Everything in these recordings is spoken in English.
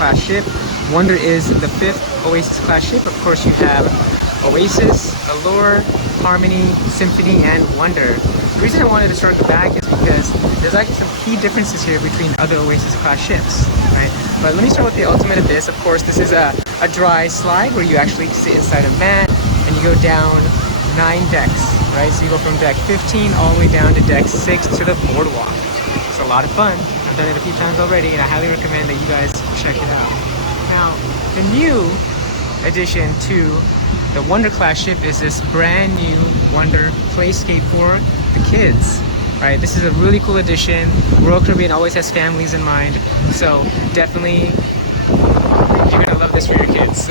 class ship. Wonder is the 5th Oasis class ship. Of course, you have Oasis, Allure, Harmony, Symphony, and Wonder. The reason I wanted to start at the back is because there's actually some key differences here between other Oasis class ships, right? But let me start with the Ultimate Abyss. Of course, this is a dry slide where you actually sit inside a mat and you go down 9 decks, right? So you go from deck 15 all the way down to deck 6 to the boardwalk. It's a lot of fun. I've done it a few times already, and I highly recommend that you guys check it out. Now, the new addition to the Wonder class ship is this brand new Wonder Playscape for the kids. Right, this is a really cool addition. Royal Caribbean always has families in mind, so definitely you're gonna love this for your kids.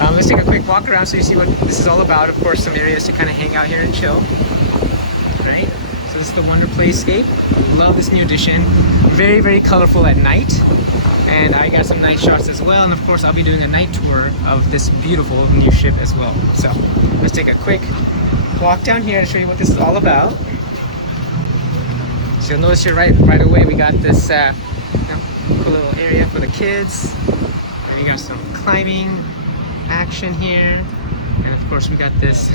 Let's take a quick walk around so you see what this is all about. Of course, some areas to kind of hang out here and chill. Right, so this is the Wonder Playscape. Love this new addition. Very, very colorful at night. And I got some night shots as well, and of course I'll be doing a night tour of this beautiful new ship as well. So let's take a quick walk down here to show you what this is all about. So you'll notice here right away we got this cool little area for the kids. And we got some climbing action here, and of course we got this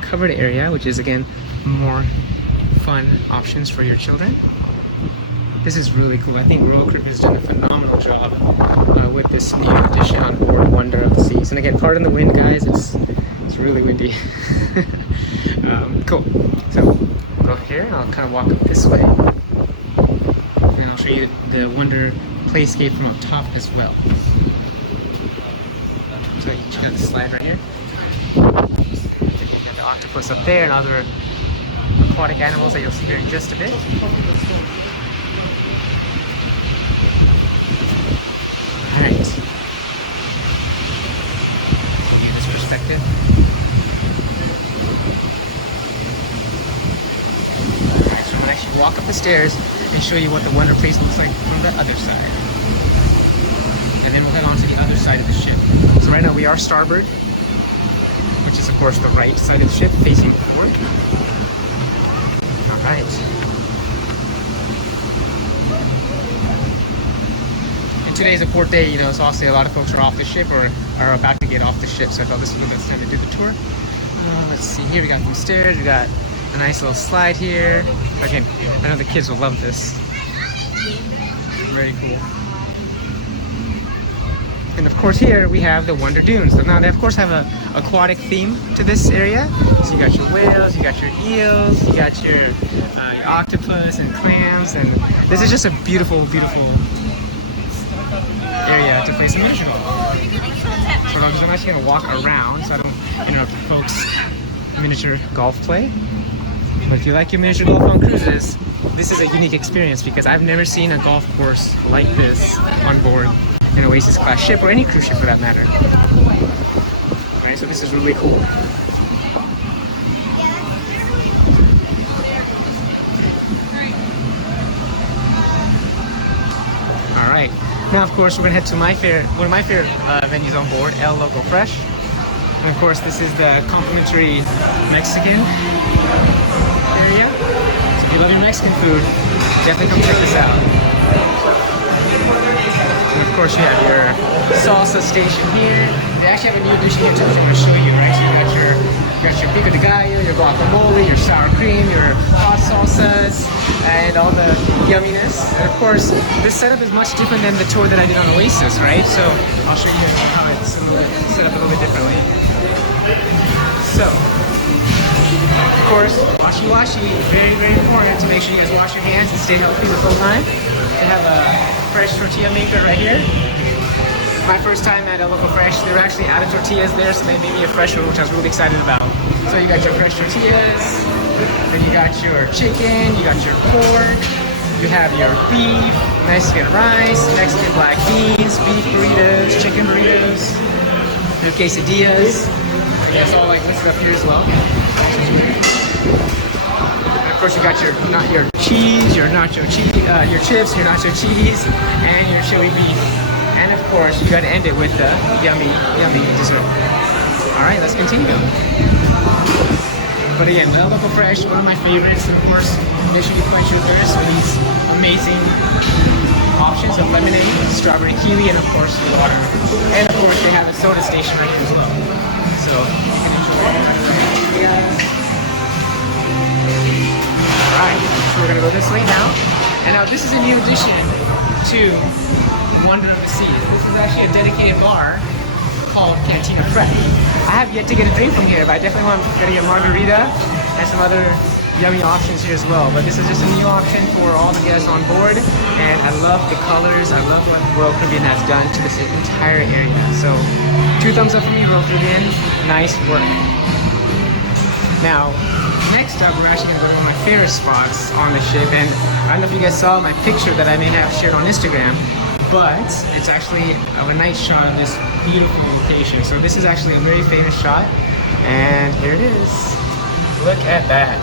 covered area, which is again more fun options for your children. This is really cool. I think Royal Caribbean has done a phenomenal job with this new addition on board Wonder of the Seas. And again, pardon the wind, guys. It's really windy. Cool. So we'll go here, and I'll kind of walk up this way, and I'll show you the Wonder Playscape from up top as well. So you got the slide right here. You got the octopus up there and other aquatic animals that you'll see here in just a bit. Alright, give you this perspective. Alright, so I'm going to actually walk up the stairs and show you what the Wonder Place looks like from the other side. And then we'll head on to the other side of the ship. So right now we are starboard, which is of course the right side of the ship, facing forward. Alright. Today's a port day, so I'll say a lot of folks are off the ship or are about to get off the ship, so I thought this was a good time to do the tour. Let's see, here we got some stairs, we got a nice little slide here. Again, I know the kids will love this. Very cool. And of course here we have the Wonder Dunes. So now they of course have a aquatic theme to this area. So you got your whales, you got your eels, you got your octopus and clams, and this is just a beautiful, beautiful area to play some miniature golf. So I'm actually going to walk around so I don't interrupt folks' miniature golf play. But if you like your miniature golf on cruises, this is a unique experience because I've never seen a golf course like this on board an Oasis class ship or any cruise ship for that matter. Alright, so this is really cool. Alright. Now, of course, we're going to head to one of my favorite venues on board, El Loco Fresh. And of course, this is the complimentary Mexican area. So if you love your Mexican food, definitely come check this out. And of course, you have your salsa station here. They actually have a new addition here too, which I'm going to show you, right? So you got your pico de gallo, your guacamole, your sour cream, your hot salsas, and all the yumminess. And of course, this setup is much different than the tour that I did on Oasis, right? So I'll show you how it's set up a little bit differently. So, of course, washi, very, very important to make sure you guys wash your hands and stay healthy the whole time. They have a fresh tortilla maker right here. My first time at El Loco Fresh, they were actually out of tortillas there, so they made me a fresh one, which I was really excited about. So you got your fresh tortillas, then you got your chicken, you got your pork, you have your beef, Mexican rice, Mexican black beans, beef burritos, chicken burritos, your quesadillas. It's all like listed up here as well. And of course, you got your cheese, your nacho cheese, your chips, your nacho cheese, and your chili beef. And of course, you got to end it with the yummy, yummy dessert. All right, let's continue. But again, El Loco Fresh, one of my favorites. And of course, they should be quite true thirst with these amazing options of lemonade, strawberry kiwi, and of course water. And of course, they have a soda station right here as well. So you can enjoy it. Alright, so we're gonna go this way now. And now this is a new addition to Wonder of the Seas. This is actually a dedicated bar called Cantina Fresh. I have yet to get a drink from here, but I definitely want to get a margarita and some other yummy options here as well. But this is just a new option for all the guests on board, and I love the colors. I love what Royal Caribbean has done to this entire area. So 2 thumbs up for me, Royal Caribbean. Nice work. Now, next up, we're actually going to go to one of my favorite spots on the ship, and I don't know if you guys saw my picture that I may have shared on Instagram, but it's actually a nice shot of this beautiful location. So this is actually a very famous shot, and here it is. Look at that.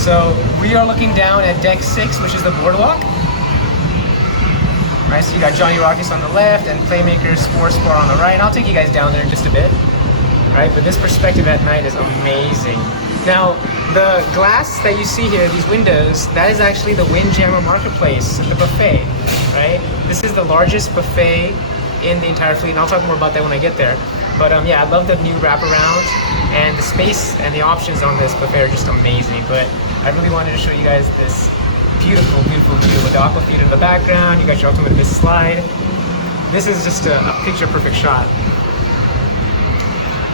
So we are looking down at deck 6, which is the boardwalk. Right, so you got Johnny Rockets on the left and Playmaker Sports Bar on the right. And I'll take you guys down there in just a bit. Right, but this perspective at night is amazing. Now, the glass that you see here, these windows, that is actually the Windjammer Marketplace, the buffet, right? This is the largest buffet in the entire fleet, and I'll talk more about that when I get there. But yeah, I love the new wraparound, and the space and the options on this buffet are just amazing. But I really wanted to show you guys this beautiful, beautiful view with the aqua theater in the background. You got your ultimate Abyss slide. This is just a picture-perfect shot.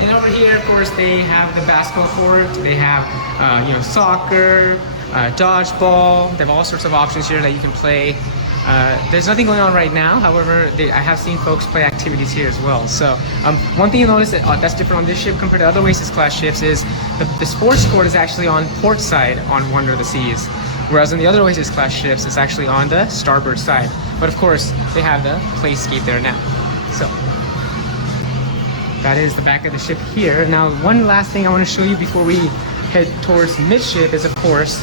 And over here, of course, they have the basketball court. They have, soccer, dodgeball. They have all sorts of options here that you can play. There's nothing going on right now. However, I have seen folks play activities here as well. So one thing you'll notice that's different on this ship compared to other Oasis class ships is the sports court is actually on port side on Wonder of the Seas. Whereas on the other Oasis class ships, it's actually on the starboard side. But of course, they have the playscape there now. So that is the back of the ship here. Now, one last thing I want to show you before we head towards midship is, of course,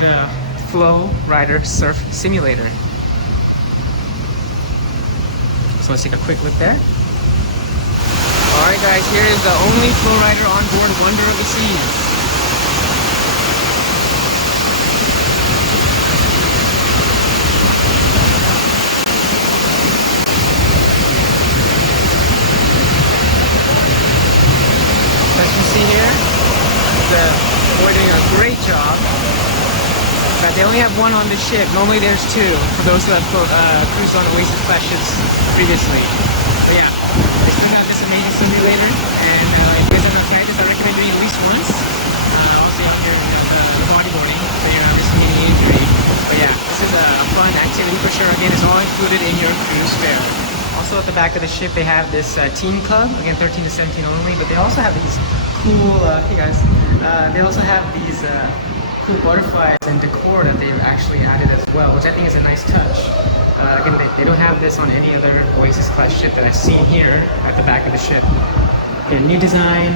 the Flow Rider Surf Simulator. So let's take a quick look there. Alright guys, here is the only Flow Rider on board Wonder of the Seas. They're doing a great job. But they only have one on the ship. Normally there's 2 for those who have cruised on Oasis class ships previously. But yeah, they still have this amazing simulator. And if you guys are not tried this, I recommend doing it at least once. Also out there the bodyboarding, so you're not missing any injury. But yeah, this is a fun activity for sure. Again, it's all included in your cruise fare. Also at the back of the ship, they have this teen club. Again, 13 to 17 only. But they also have these cool, hey guys, they also have these cool butterflies and decor that they've actually added as well, which I think is a nice touch. Again, they don't have this on any other Oasis class ship that I've seen here at the back of the ship. Again, new design,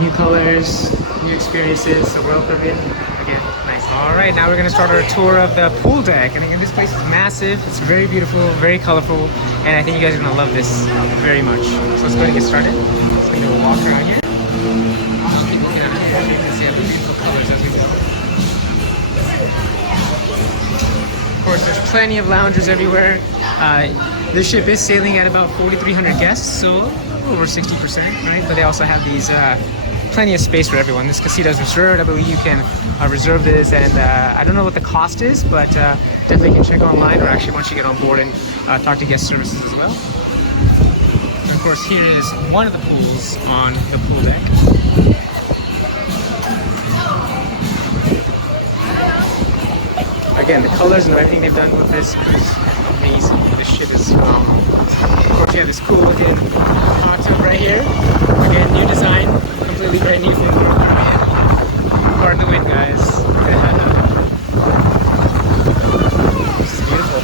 new colors, new experiences, so Royal Caribbean, again, nice. Alright, now we're going to start our tour of the pool deck. I think this place is massive, it's very beautiful, very colorful, and I think you guys are going to love this very much. So let's go ahead and get started. So we're going to walk around here. You can see the beautiful colors as we go. Of course, there's plenty of loungers everywhere. This ship is sailing at about 4,300 guests, so over 60%, right? But they also have these plenty of space for everyone. This casita is reserved. I believe you can reserve this, and I don't know what the cost is, but definitely can check online, or actually once you get on board and talk to guest services as well. And of course, here is one of the pools on the pool deck. Again, the colors and everything they've done with this is amazing. This ship is phenomenal. Of course, you have this cool looking hot tub right here. Again, new design, completely brand new from Royal Caribbean. Pardon the wind, guys. This is beautiful.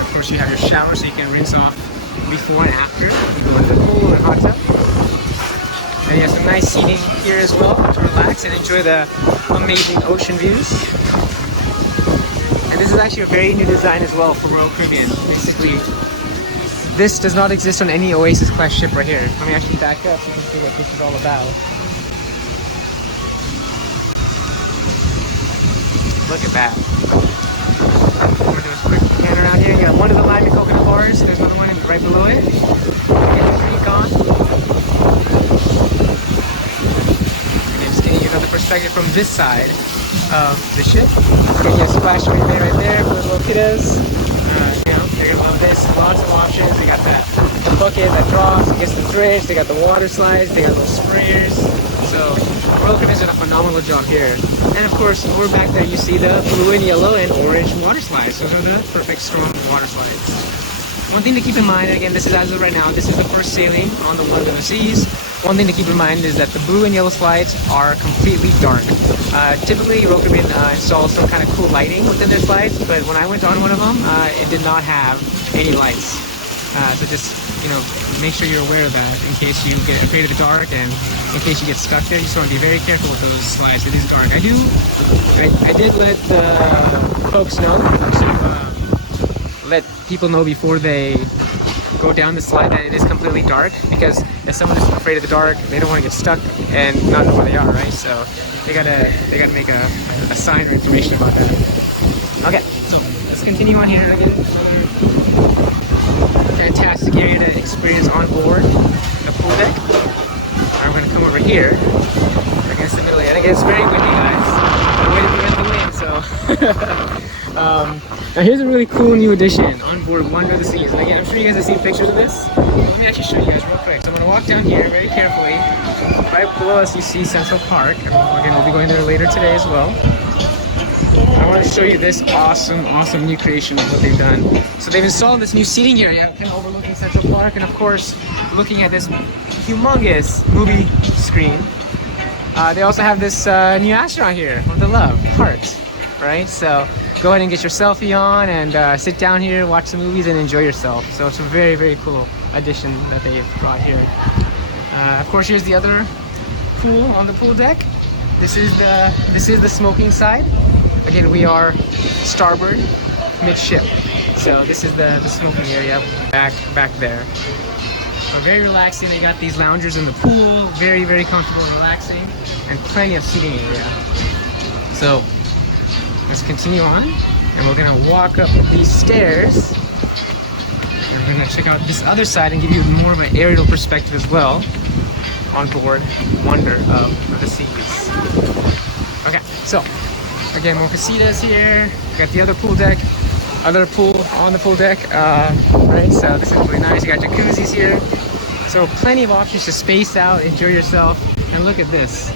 Of course, you have your shower so you can rinse off before and after. You go into the pool and hot tub. And you have some nice seating here as well to relax and enjoy the amazing ocean views. And this is actually a very new design as well for Royal Caribbean. Basically, this does not exist on any Oasis class ship right here. Let me actually back up so you can see what this is all about. Look at that. I'm gonna do a quick pan around here. You got one of the lime and coconut bars. There's another one right below it. Get the creek on. And then just getting you another perspective from this side of the ship. Getting you a splash right there for the little kiddos. You know, they're gonna love this. Lots of options. They got that bucket that drops against the bridge. They got the water slides. They got little sprayers. So Royal Caribbean's done a phenomenal job here. And of course, over back there you see the blue and yellow and orange water slides. Those are the perfect strong water slides. One thing to keep in mind, again, this is as of right now, this is the first sailing on the Wonder of the Seas. One thing to keep in mind is that the blue and yellow slides are completely dark. Typically, Royal Caribbean installs some kind of cool lighting within their slides, but when I went on one of them, it did not have any lights. So just, you know, make sure you're aware of that in case you get afraid of the dark and in case you get stuck there. You just want to be very careful with those slides. It is dark. I did let the folks know to let people know before they go down the slide that it is completely dark, because if someone is afraid of the dark, they don't want to get stuck and not know where they are, right? So they gotta make a sign or information about that. Okay, so let's continue on here. Again, another fantastic area to experience on board the pool deck. I'm going to come over here against the middle area. Again, it's very windy, guys. I'm waiting to prevent the wind, so now here's a really cool new addition on board Wonder of the Seas. And again, I'm sure you guys have seen pictures of this. Let me actually show you guys real quick. So I'm going to walk down here very carefully. Right below us you see Central Park. Again, we'll be going there later today as well. I want to show you this awesome new creation of what they've done. So they've installed this new seating area kind of overlooking Central Park, and of course looking at this humongous movie screen. They also have this new astronaut here with the love heart, right? So go ahead and get your selfie on and sit down here, watch the movies, and enjoy yourself. So it's a very cool addition that they've brought here. Of course, here's the other pool on the pool deck. This is the smoking side. Again, we are starboard midship. So this is the smoking area back there. So very relaxing. They got these loungers in the pool, very comfortable and relaxing, and plenty of seating area. So let's continue on, and we're gonna walk up these stairs. And we're gonna check out this other side and give you more of an aerial perspective as well on board Wonder of the Seas. Okay, so again, more casitas here. We got the other pool deck, other pool on the pool deck, right? So this is really nice. You got jacuzzis here. So plenty of options to space out, enjoy yourself. And look at this,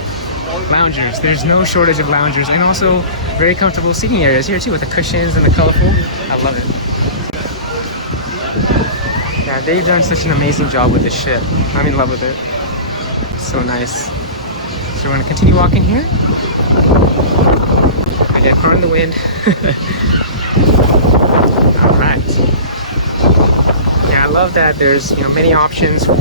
loungers. There's no shortage of loungers, and also very comfortable seating areas here too with the cushions and the colorful. I love it. Yeah, they've done such an amazing job with this ship. I'm in love with it. So nice. So we're gonna continue walking here. Again, pardon the wind. All right. Yeah, I love that there's many options for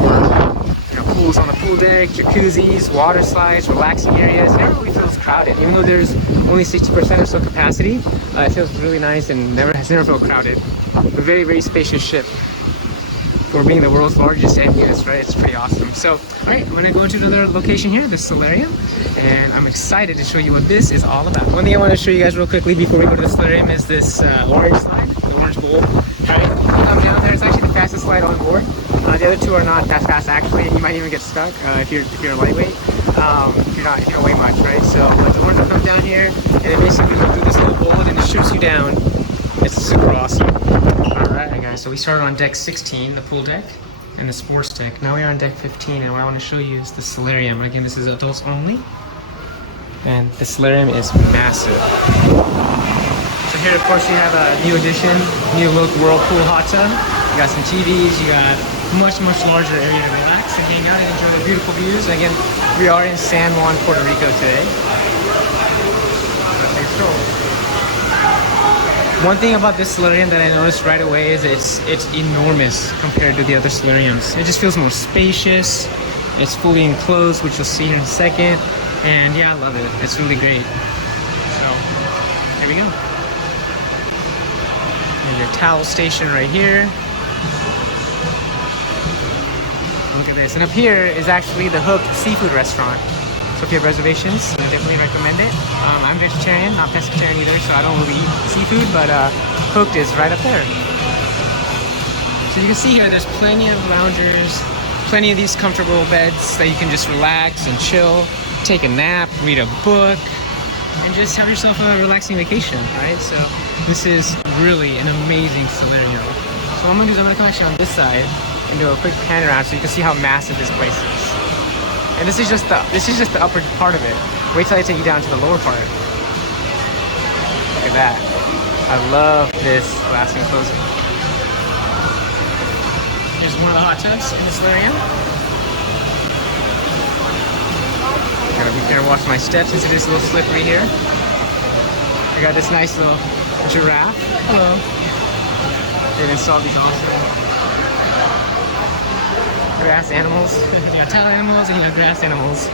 pools on the pool deck, jacuzzis, water slides, relaxing areas. It never really feels crowded, even though there's only 60% or so capacity. It feels really nice and has never felt crowded. A very spacious ship for being the world's largest amphibious, right? It's pretty awesome. So, all right, I'm gonna go into another location here, the solarium, and I'm excited to show you what this is all about. One thing I want to show you guys real quickly before we go to the solarium is this orange slide, the orange bowl. Right, come down there. It's actually the fastest slide on board. The other two are not that fast actually, and you might even get stuck if you're lightweight. If you don't weigh much, right? So, but the ones that come down here, and it basically goes through this little bowl and it shoots you down. It's super awesome. Alright guys, so we started on deck 16, the pool deck, and the sports deck. Now we are on deck 15, and what I want to show you is the solarium. Again, this is adults only, and the solarium is massive. So here, of course, you have a new addition, new look whirlpool hot tub. You got some TVs, you got much larger area to relax and hang out and enjoy the beautiful views. Again, we are in San Juan, Puerto Rico today. Okay, so one thing about this solarium that I noticed right away is it's enormous compared to the other solariums. It just feels more spacious. It's fully enclosed, which you'll see in a second. And yeah, I love it. It's really great. So, here we go. your towel station right here. Look at this. And up here is actually the Hooked Seafood Restaurant. So if you have reservations, I definitely recommend it. I'm vegetarian, not pescatarian either, so I don't really eat seafood, but Hooked is right up there. So you can see here, there's plenty of loungers, plenty of these comfortable beds that you can just relax and chill, take a nap, read a book, and just have yourself a relaxing vacation, right? So this is really an amazing solarium. So what I'm gonna do is I'm gonna come actually on this side and do a quick pan around so you can see how massive this place is. And this is just the upper part of it. Wait till I take you down to the lower part. Look at that. I love this glass enclosure. Here's one of the hot tubs in the solarium. Gotta be careful, watch my steps since it is a little slippery here. I got this nice little giraffe. Hello. They've installed these also. Grass animals. You got tall animals and you got grass animals.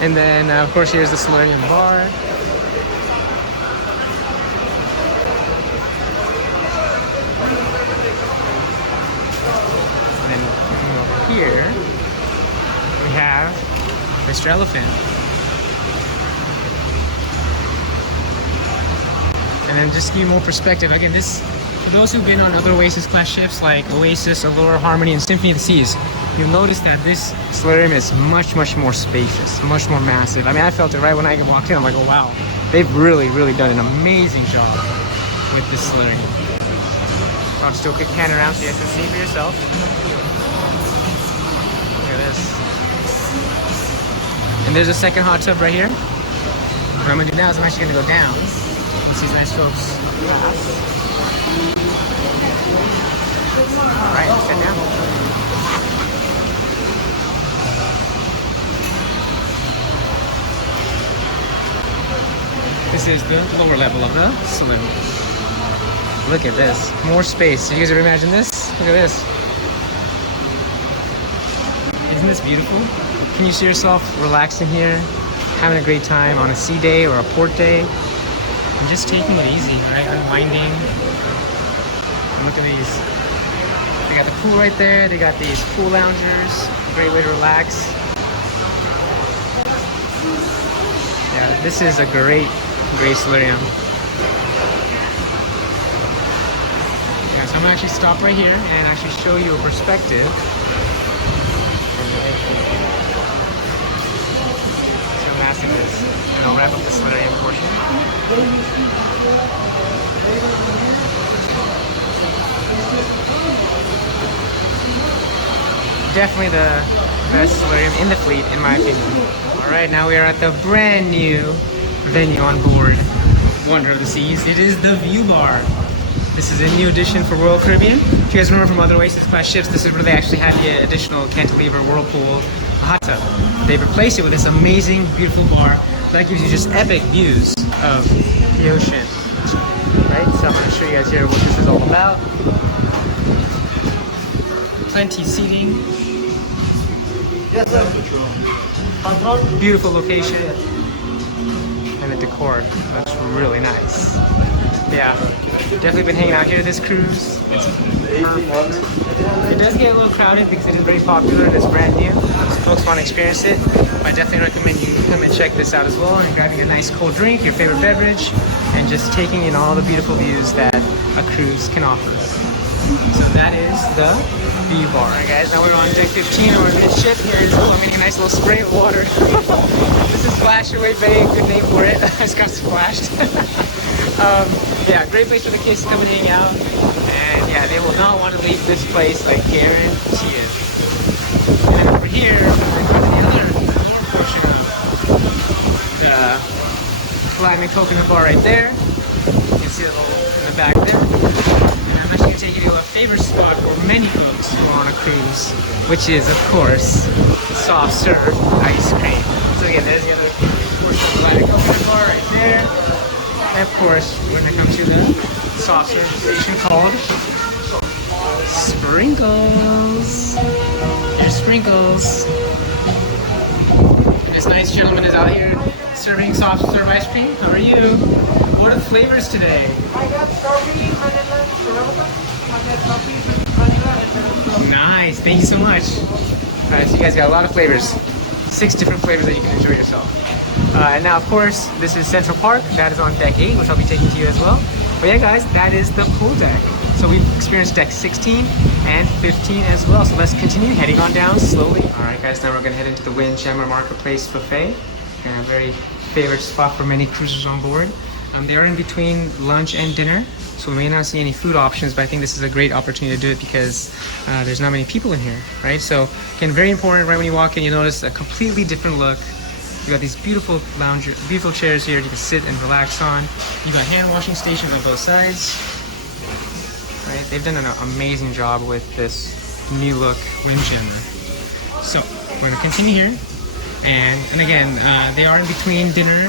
And then of course here's the solarium bar. And then over here we have Mr. Elephant. And then just to give you more perspective, again, this, for those who've been on other Oasis class ships like Oasis, Allure, Harmony, and Symphony of the Seas, you'll notice that this solarium is much more spacious, much more massive. I mean, I felt it right when I walked in. I'm like, oh wow, they've really done an amazing job with this solarium. So I'll still quick pan around so you guys can see for yourself. Look at this. And there's a second hot tub right here. What I'm gonna do now is I'm actually gonna go down. Let's see these nice strokes. Alright, let's sit down. This is the lower level of the saloon. Look at this. More space. Did you guys ever imagine this? Look at this. Isn't this beautiful? Can you see yourself relaxing here, having a great time on a sea day or a port day, and just taking it easy, right? Unwinding. And look at these. They got the pool right there. They got these pool loungers. Great way to relax. Yeah, this is a great solarium. Yeah, so I'm gonna actually stop right here and actually show you a perspective. So massive this. And I'll wrap up the solarium portion. Definitely the best solarium in the fleet, in my opinion. Alright, now we are at the brand new venue on board Wonder of the Seas. It is the View Bar. This is a new addition for Royal Caribbean. If you guys remember from other Oasis class ships, this is where they actually had the additional cantilever, whirlpool, hot tub. They replaced it with this amazing, beautiful bar that gives you just epic views of the ocean. Right, so I'm going to show you guys here what this is all about. Plenty seating. Yes, sir. Beautiful location. And the decor looks really nice. Yeah, definitely been hanging out here this cruise. It's perfect. It does get a little crowded because it is very popular and it's brand new. So folks want to experience it. I definitely recommend you come and check this out as well, and grabbing a nice cold drink, your favorite beverage, and just taking in all the beautiful views that a cruise can offer. So that is the View Bar. Alright guys, now we're on deck 15 and we're midship. Here is I'm getting a nice little spray of water. This is Splash Away Bay, good name for it. I just got splashed. Yeah, great place for the kids to come and hang out. And yeah, they will not want to leave this place, I guarantee it. And over here, we're going to the other portion of the Platinum Coconut Bar right there. You can see the little in the back there. And I'm actually going to take you to a favorite spot for many folks who are on a cruise, which is, of course, the soft serve ice cream. So again, there's the other portion of the Platinum Coconut Bar right there. And of course, we're going to come to the soft serve station called Sprinkles. Here's Sprinkles. And this nice gentleman is out here serving soft serve ice cream. How are you? What are the flavors today? I got strawberry, vanilla, frozen. I got coffee, vanilla, and strawberry. Nice, thank you so much. Alright, so you guys got a lot of flavors. 6 different flavors that you can enjoy yourself. And now, of course, this is Central Park. That is on deck 8, which I'll be taking to you as well. But yeah, guys, that is the pool deck. So we've experienced deck 16 and 15 as well. So let's continue heading on down slowly. Alright, guys, now we're going to head into the Windjammer Marketplace Buffet. And a very favorite spot for many cruisers on board. They are in between lunch and dinner, so we may not see any food options, but I think this is a great opportunity to do it because there's not many people in here, right? So again, very important, right when you walk in, you'll notice a completely different look. You got these beautiful beautiful chairs here you can sit and relax on. You got hand washing stations on both sides, right? They've done an amazing job with this new look Windjammer. So we're gonna continue here. And again, they are in between dinner,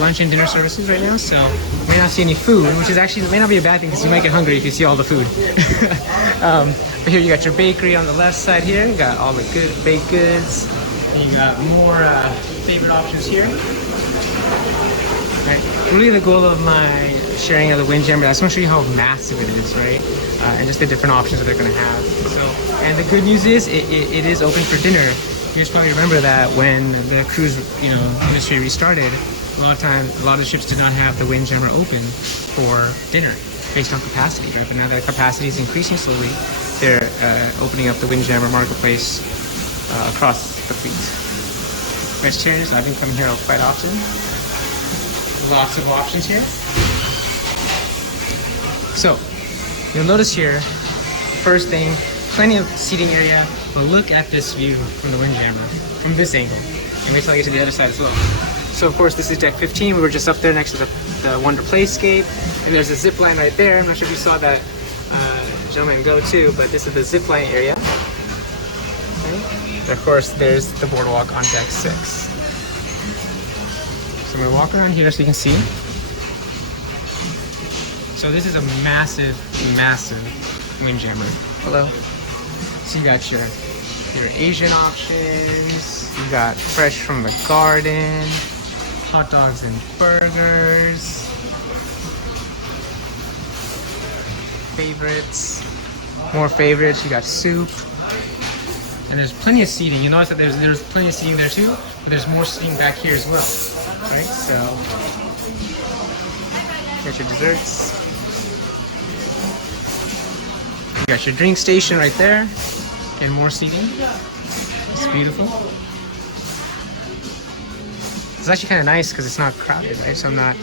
lunch and dinner services right now, so you may not see any food, which is actually may not be a bad thing because you might get hungry if you see all the food. But here you got your bakery on the left side here. You got all the good baked goods. You got more favorite options here. Right. Really, the goal of my sharing of the Windjammer, I just want to show you how massive it is, right? And just the different options that they're going to have. So, and the good news is it is open for dinner. You just probably remember that when the cruise, industry restarted, a lot of the ships did not have the Windjammer open for dinner based on capacity, right? But now that capacity is increasing slowly, they're opening up the Windjammer Marketplace across the fleet. Vegetarians, I've been coming here quite often. Lots of options here. So, you'll notice here, first thing, plenty of seating area. But look at this view from the Windjammer, from this angle. And wait till I get to the other side as well. So of course this is deck 15. We were just up there next to the Wonder Playscape. And there's a zip line right there. I'm not sure if you saw that gentleman go too, but this is the zip line area. Okay. And of course there's the boardwalk on deck 6. So I'm gonna walk around here so you can see. So this is a massive, massive Windjammer. Hello. So you got your Asian options, you got fresh from the garden, hot dogs and burgers, favorites, more favorites, you got soup, and there's plenty of seating. You notice that there's plenty of seating there too, but there's more seating back here as well, right? So, you got your desserts. You got your drink station right there. And more seating. It's beautiful. It's actually kind of nice because it's not crowded, right? So I'm not.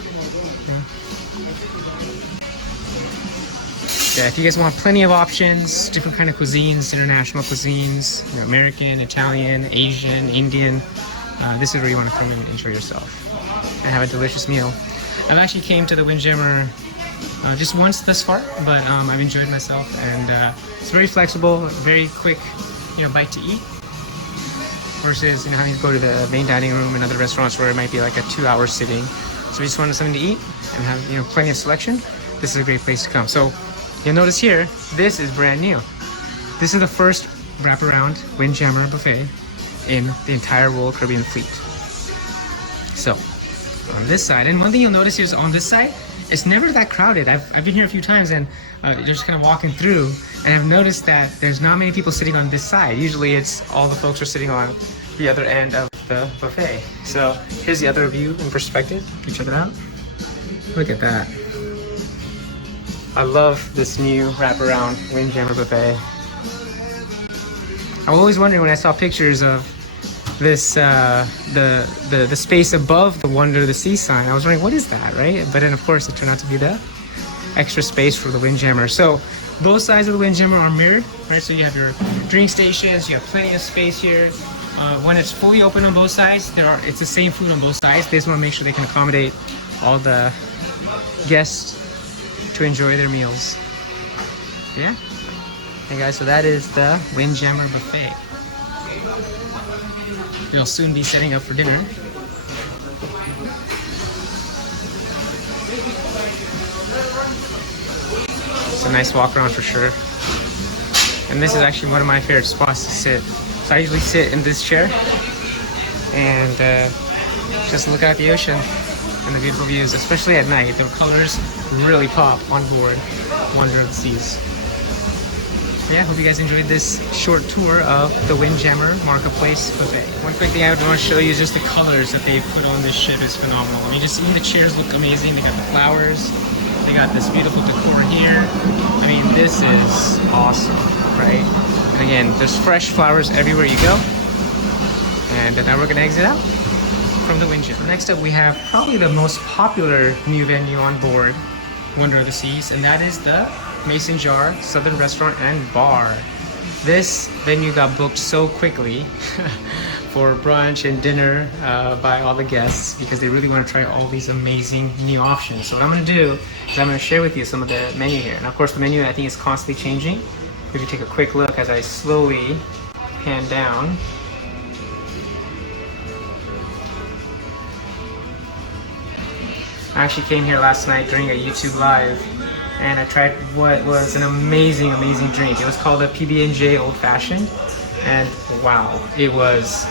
Yeah, if you guys want plenty of options, different kind of cuisines, international cuisines, American, Italian, Asian, Indian, this is where you want to come and enjoy yourself and have a delicious meal. I've actually came to the Windjammer just once thus far, but I've enjoyed myself, and it's very flexible, very quick, bite to eat. Versus, having to go to the main dining room and other restaurants where it might be like a 2-hour sitting. So if you just wanted something to eat and have, plenty of selection, this is a great place to come. So you'll notice here, this is brand new. This is the first wraparound Windjammer buffet in the entire Royal Caribbean fleet. So on this side, and one thing you'll notice here is on this side, it's never that crowded. I've been here a few times and you're just kind of walking through, and I've noticed that there's not many people sitting on this side. Usually it's all the folks are sitting on the other end of the buffet. So here's the other view in perspective. Can you check it out? Look at that. I love this new wraparound Windjammer buffet. I was always wondering when I saw pictures of this the space above the Wonder of the Sea sign. I was wondering, what is that, right? But then of course it turned out to be the extra space for the Windjammer. So both sides of the Windjammer are mirrored, right? So you have your drink stations, you have plenty of space here. When it's fully open on both sides, it's the same food on both sides. They just want to make sure they can accommodate all the guests to enjoy their meals. Yeah? Hey guys, so that is the Windjammer buffet. We'll soon be setting up for dinner. It's a nice walk around for sure. And this is actually one of my favorite spots to sit. So I usually sit in this chair, and just look out the ocean and the beautiful views, especially at night. The colors really pop on board Wonder of the Seas. Yeah, hope you guys enjoyed this short tour of the Windjammer Marketplace Buffet. One quick thing I would want to show you is just the colors that they put on this ship is phenomenal. I mean, just even the chairs look amazing. They got the flowers. They got this beautiful decor here. I mean, this is awesome, right? And again, there's fresh flowers everywhere you go. And now we're gonna exit out from the Windjammer. Next up, we have probably the most popular new venue on board Wonder of the Seas, and that is the Mason Jar Southern Restaurant and Bar. This venue got booked so quickly for brunch and dinner by all the guests because they really want to try all these amazing new options. So what I'm going to do is I'm going to share with you some of the menu here. And of course the menu I think is constantly changing. If you take a quick look as I slowly pan down. I actually came here last night during a YouTube live and I tried what was an amazing drink. It was called a PB&J Old Fashioned, and wow, it was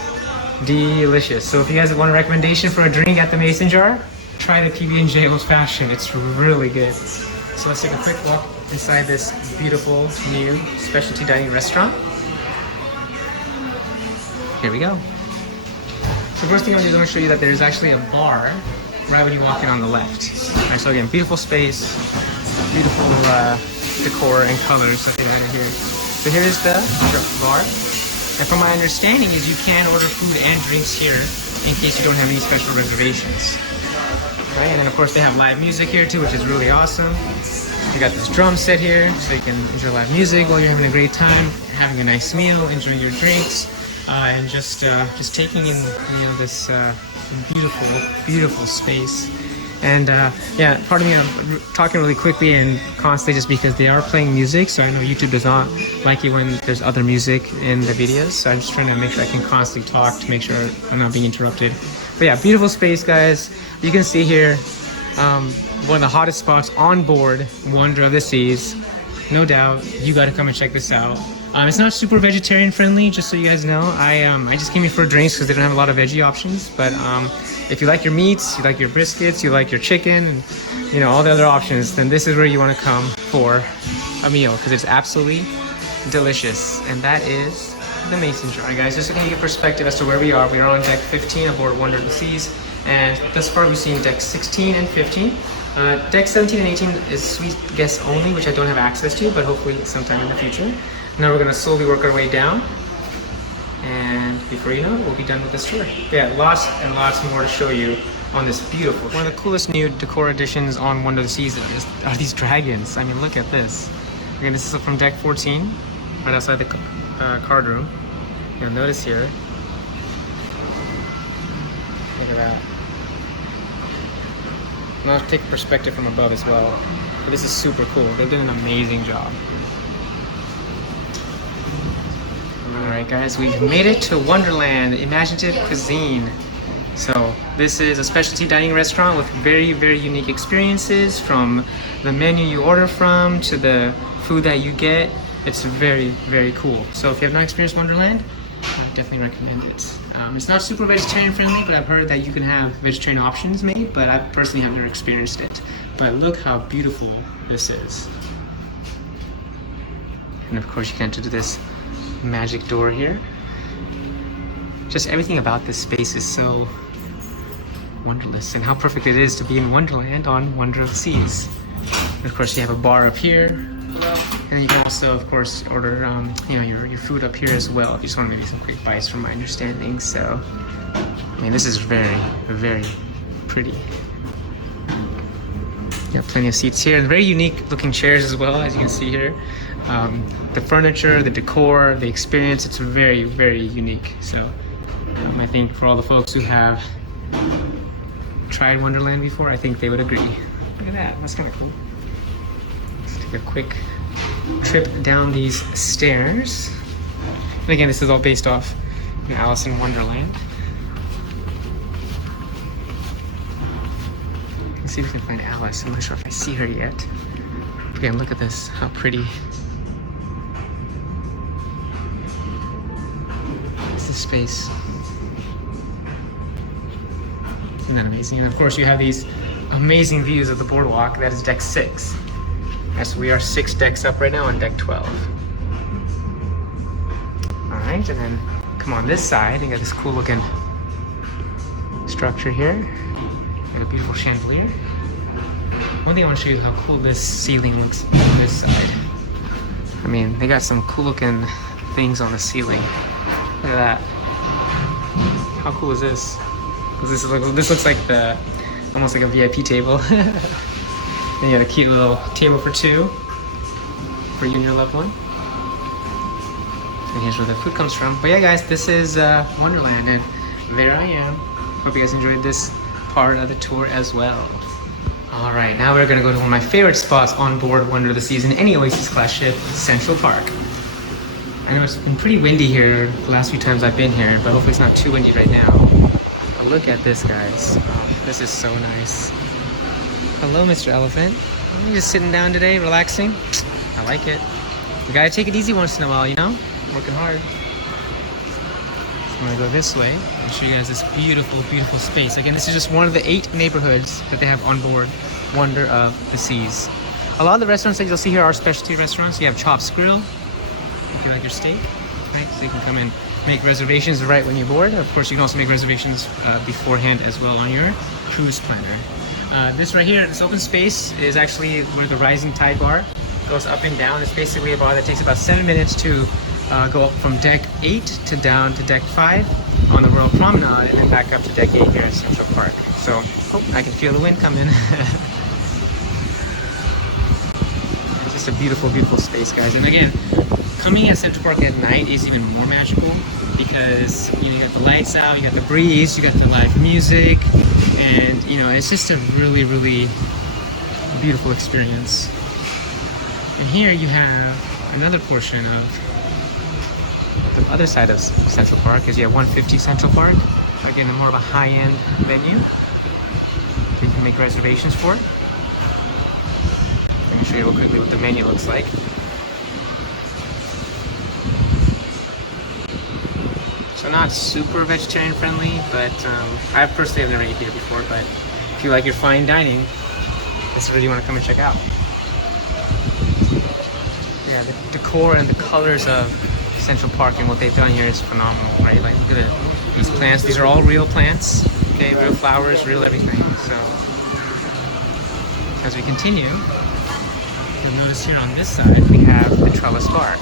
delicious. So if you guys want a recommendation for a drink at the Mason Jar, try the PB&J Old Fashioned. It's really good. So let's take a quick walk inside this beautiful new specialty dining restaurant. Here we go. So first thing I'm going to show you that there's actually a bar right when you walk in on the left. All right, so again, beautiful space. Beautiful decor and colors that they had in here. So here is the bar. And from my understanding is you can order food and drinks here in case you don't have any special reservations. Right, and then of course they have live music here too, which is really awesome. You got this drum set here, so you can enjoy live music while you're having a great time, having a nice meal, enjoying your drinks, and just taking in this beautiful space. And yeah, pardon me, I'm talking really quickly and constantly just because they are playing music, so I know YouTube does not like it when there's other music in the videos, so I'm just trying to make sure I can constantly talk to make sure I'm not being interrupted. But yeah, beautiful space, guys. You can see here one of the hottest spots on board Wonder of the Seas. No doubt, you got to come and check this out. It's not super vegetarian friendly, just so you guys know. I just came here for drinks because they don't have a lot of veggie options. But if you like your meats, you like your briskets, you like your chicken, all the other options, then this is where you want to come for a meal because it's absolutely delicious. And that is the Mason Jar. Alright guys, just to give you a perspective as to where we are on deck 15 aboard Wonder of the Seas. And thus far we've seen deck 16 and 15. Deck 17 and 18 is suite guests only, which I don't have access to, but hopefully sometime in the future. Now we're going to slowly work our way down, and before you know it, we'll be done with this tour. Yeah, lots and lots more to show you on this beautiful ship. One of the coolest new decor additions on Wonder of the Seas are these dragons. I mean, look at this. Again, this is from deck 14, right outside the card room. You'll notice here. Look at that. And I'll take perspective from above as well. But this is super cool. They've done an amazing job. Alright guys, we've made it to Wonderland Imaginative Cuisine. So this is a specialty dining restaurant with very unique experiences, from the menu you order from to the food that you get. It's very cool. So if you have not experienced Wonderland, I definitely recommend it. It's not super vegetarian friendly, but I've heard that you can have vegetarian options made, but I personally have never experienced it. But look how beautiful this is. And of course you can enter this magic door here. Just everything about this space is so wonderless, and how perfect it is to be in Wonderland on Wonder of the Seas. And of course you have a bar up here, and you can also of course order your food up here as well if you just want maybe some quick bites, from my understanding. So I mean, this is very pretty. You have plenty of seats here, and very unique looking chairs as well, as you can see here. The furniture, the decor, the experience, it's very unique. So I think for all the folks who have tried Wonderland before, I think they would agree. Look at that, that's kind of cool. Let's take a quick trip down these stairs. And again, this is all based off Alice in Wonderland. Let's see if we can find Alice. I'm not sure if I see her yet. Again, look at this, how pretty. This is space. Isn't that amazing? And of course, you have these amazing views of the boardwalk. That is deck 6. Yes, we are 6 decks up right now on deck 12. All right, and then come on this side. You got this cool looking structure here. Got a beautiful chandelier. One thing I want to show you is how cool this ceiling looks on this side. I mean, they got some cool looking things on the ceiling. Look at that. How cool is this? This looks like almost like a VIP table. Then you got a cute little table for 2 for you and your loved one. And here's where the food comes from. But yeah, guys, this is Wonderland, and there I am. Hope you guys enjoyed this part of the tour as well. All right, now we're gonna go to one of my favorite spots on board Wonder of the Seas in any Oasis class ship, Central Park. I know it's been pretty windy here the last few times I've been here, but hopefully it's not too windy right now. But look at this, guys. Oh, this is so nice. Hello, Mr. Elephant. Are you just sitting down today, relaxing? I like it. You gotta take it easy once in a while, you know? Working hard. I'm gonna go this way and show you guys this beautiful, beautiful space. Again, this is just one of the 8 neighborhoods that they have on board Wonder of the Seas. A lot of the restaurants that you'll see here are specialty restaurants. You have Chops Grill, if you like your steak, right? So you can come and make reservations right when you board. Of course, you can also make reservations beforehand as well on your cruise planner. This right here, this open space, is actually where the Rising Tide bar goes up and down. It's basically a bar that takes about 7 minutes to go up from deck 8 to down to deck 5 on the Royal Promenade, and then back up to deck 8 here in Central Park. So, oh, I can feel the wind coming. It's just a beautiful, beautiful space, guys. And again, coming at Central Park at night is even more magical because you got the lights out, you got the breeze, you got the live music, and it's just a really, really beautiful experience. And here you have another portion of the other side of Central Park, is you have 150 Central Park. Again, more of a high-end venue. You can make reservations for it. Let me show you real quickly what the menu looks like. So not super vegetarian friendly, but I personally have never eaten here before, but if you like your fine dining, this is where you want to come and check out. Yeah, the decor and the colors of Central Park and what they've done here is phenomenal, right? Like, look at these plants. These are all real plants, okay? Real flowers, real everything. So, as we continue, you'll notice here on this side, we have the trellis bar.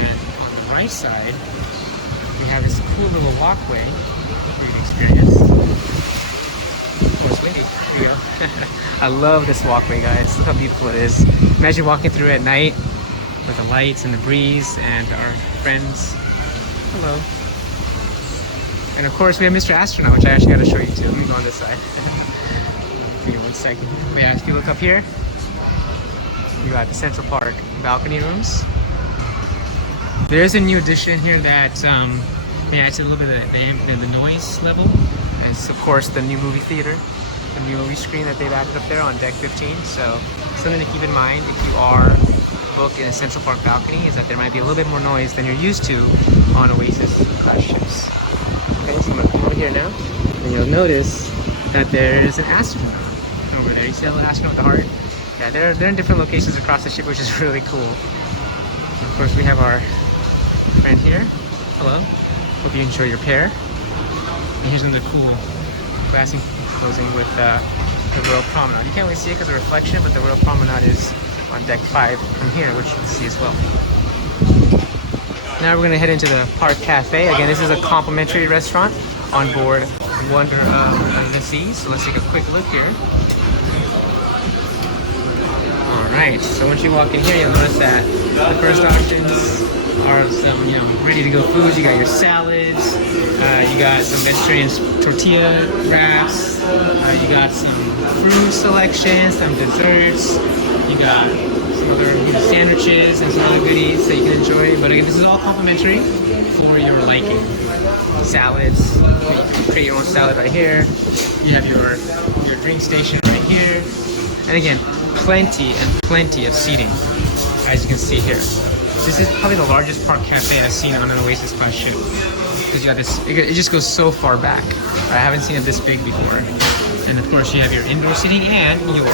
And on the right side, we have this cool little walkway for you to experience. Oh, it's windy. Here we go. I love this walkway, guys. Look how beautiful it is. Imagine walking through at night with the lights and the breeze and our friends. Hello. And of course we have Mr. Astronaut, which I actually got to show you too. Let me go on this side. Give me 1 second. But yeah, if you look up here, you got the Central Park balcony rooms. There is a new addition here that adds a little bit of the noise level. And it's of course the new movie theater, the new movie screen that they've added up there on deck 15. So something to keep in mind if you are booked in a Central Park balcony is that there might be a little bit more noise than you're used to on Oasis class ships. Okay, so I'm gonna come over here now, and you'll notice that there is an astronaut over there. You see that little astronaut with the heart? Yeah, they're in different locations across the ship, which is really cool. Of course, we have our friend here. Hello. Hope you enjoy your pair. And here's another cool glass enclosing with the Royal Promenade. You can't really see it because of the reflection, but the Royal Promenade is on deck 5 from here, which you can see as well. Now we're going to head into the Park Cafe. Again, this is a complimentary restaurant on board Wonder of the Seas. So let's take a quick look here. Alright, so once you walk in here, you'll notice that the first options are some, ready to go foods. You got your salads, you got some vegetarian tortilla wraps, you got some fruit selections, some desserts, you got some other sandwiches and some other goodies that you can enjoy. But again, this is all complimentary for your liking. Salads, you can create your own salad right here. You have your drink station right here. And again, plenty and plenty of seating, as you can see here. This is probably the largest park cafe I've seen on an Oasis class ship. because you got this. It just goes so far back. I haven't seen it this big before. And of course, you have your indoor seating and your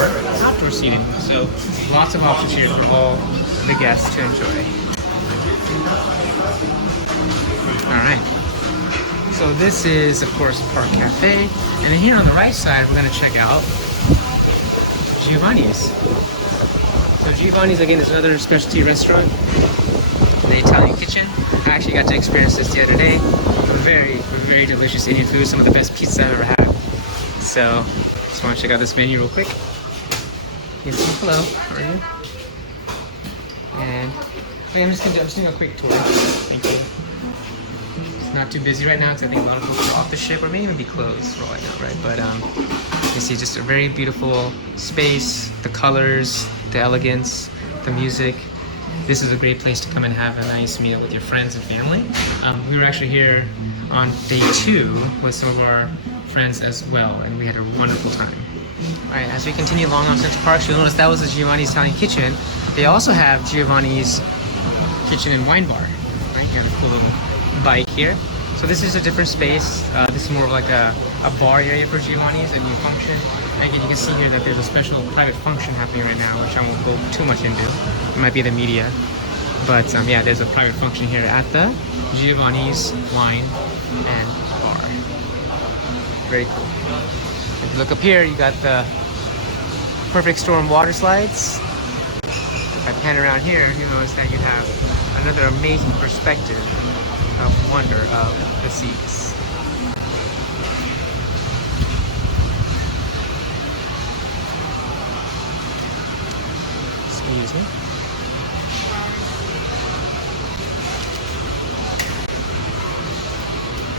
outdoor seating. So lots of options here for all the guests to enjoy. All right. So this is, of course, Park Cafe. And then here on the right side, we're gonna check out Giovanni's. So Giovanni's, again, is another specialty restaurant. The Italian kitchen. I actually got to experience this the other day. Very, very delicious Indian food. Some of the best pizza I've ever had. So, just want to check out this menu real quick. Yes, hello, how are you? And I'm just doing a quick tour. Thank you. It's not too busy right now because I think a lot of folks are off the ship or may even be closed for all I know, right? But you see just a very beautiful space, the colors, the elegance, the music. This is a great place to come and have a nice meal with your friends and family. We were actually here on day 2 with some of our friends as well, and we had a wonderful time. All right, as we continue along on Central Park, you'll notice that was the Giovanni's Italian Kitchen. They also have Giovanni's Kitchen and Wine Bar. Right, you have a cool little bike here. So this is a different space. This is more of like a bar area for Giovanni's, a new function. And again, you can see here that there's a special private function happening right now, which I won't go too much into. It might be the media. But yeah, there's a private function here at the Giovanni's Wine and Bar. Very cool. If you look up here, you got the Perfect Storm water slides. If I pan around here, you'll notice that you have another amazing perspective of wonder of the seas. Excuse me.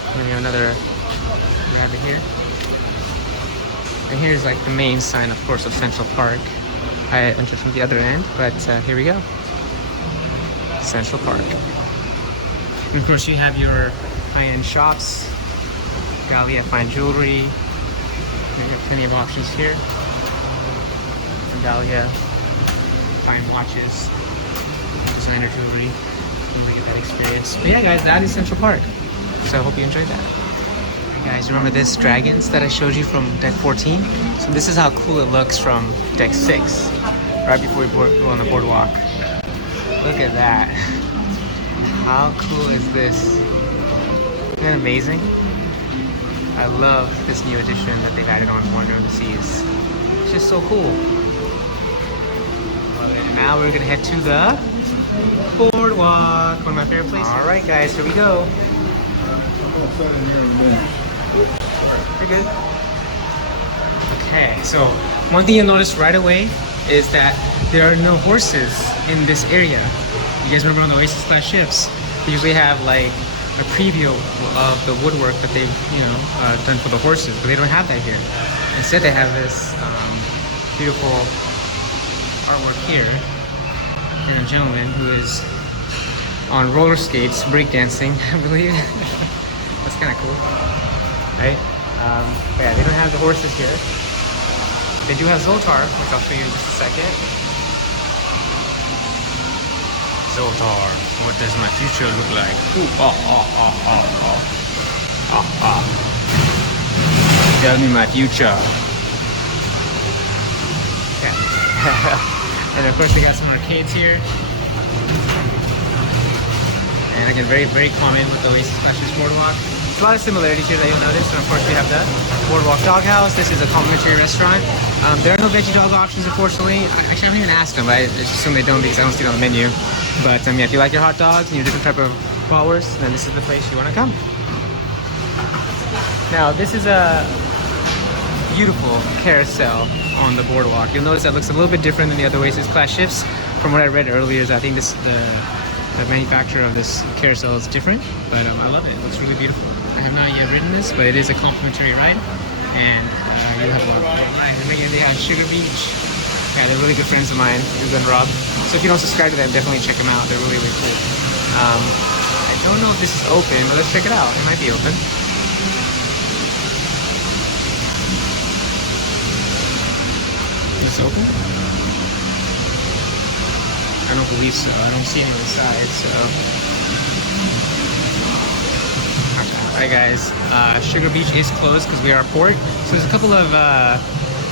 And then we have another rabbit here. And here's like the main sign, of course, of Central Park. I entered from the other end, but here we go. Central Park. And of course, you have your high-end shops. Gallia fine jewelry. You have plenty of options here. Gallia fine watches, designer jewelry. You can get that experience. But yeah, guys, that is Central Park. So I hope you enjoyed that. Alright, guys, remember this dragons that I showed you from deck 14? So this is how cool it looks from deck 6, right before we go on the boardwalk. Look at that. How cool is this? Isn't that amazing? I love this new addition that they've added on Wonder of the Seas. It's just so cool. Love it. And now we're gonna head to the boardwalk, one of my favorite places. All right, guys, here we go. You're good. Okay, so one thing you'll notice right away is that there are no horses in this area. You guys remember on the Oasis class ships, they usually have like a preview of the woodwork that they've done for the horses, but they don't have that here. Instead, they have this beautiful artwork here. And a gentleman who is on roller skates, breakdancing, I believe. That's kind of cool, right? Yeah, they don't have the horses here. They do have Zoltar, which I'll show you in just a second. Zoltar, what does my future look like? Ooh, Tell me my future. Okay. And of course, they got some arcades here. And again, very, very common with the Oasis Classics Boardwalk. There's a lot of similarities here that you'll notice. And of course, we have the Boardwalk Doghouse. This is a complimentary restaurant. There are no veggie dog options, unfortunately. Actually, I haven't even asked them. I just assume they don't because I don't see it on the menu. But yeah, if you like your hot dogs and your different type of bratwurst, then this is the place you want to come. Now, this is a beautiful carousel on the boardwalk. You'll notice that looks a little bit different than the other Oasis class ships. From what I read earlier, I think this the manufacturer of this carousel is different, but I love it. It looks really beautiful. I have not yet ridden this, but it is a complimentary ride, and you'll have a ride. And again, they have Sugar Beach. Yeah, they're really good friends of mine, Hugo and Rob. So if you don't subscribe to them, definitely check them out. They're really, really cool. I don't know if this is open, but let's check it out. It might be open. Is this open? I don't believe so. I don't see any on the side, so. Alright guys, Sugar Beach is closed because we are a port. So there's a couple of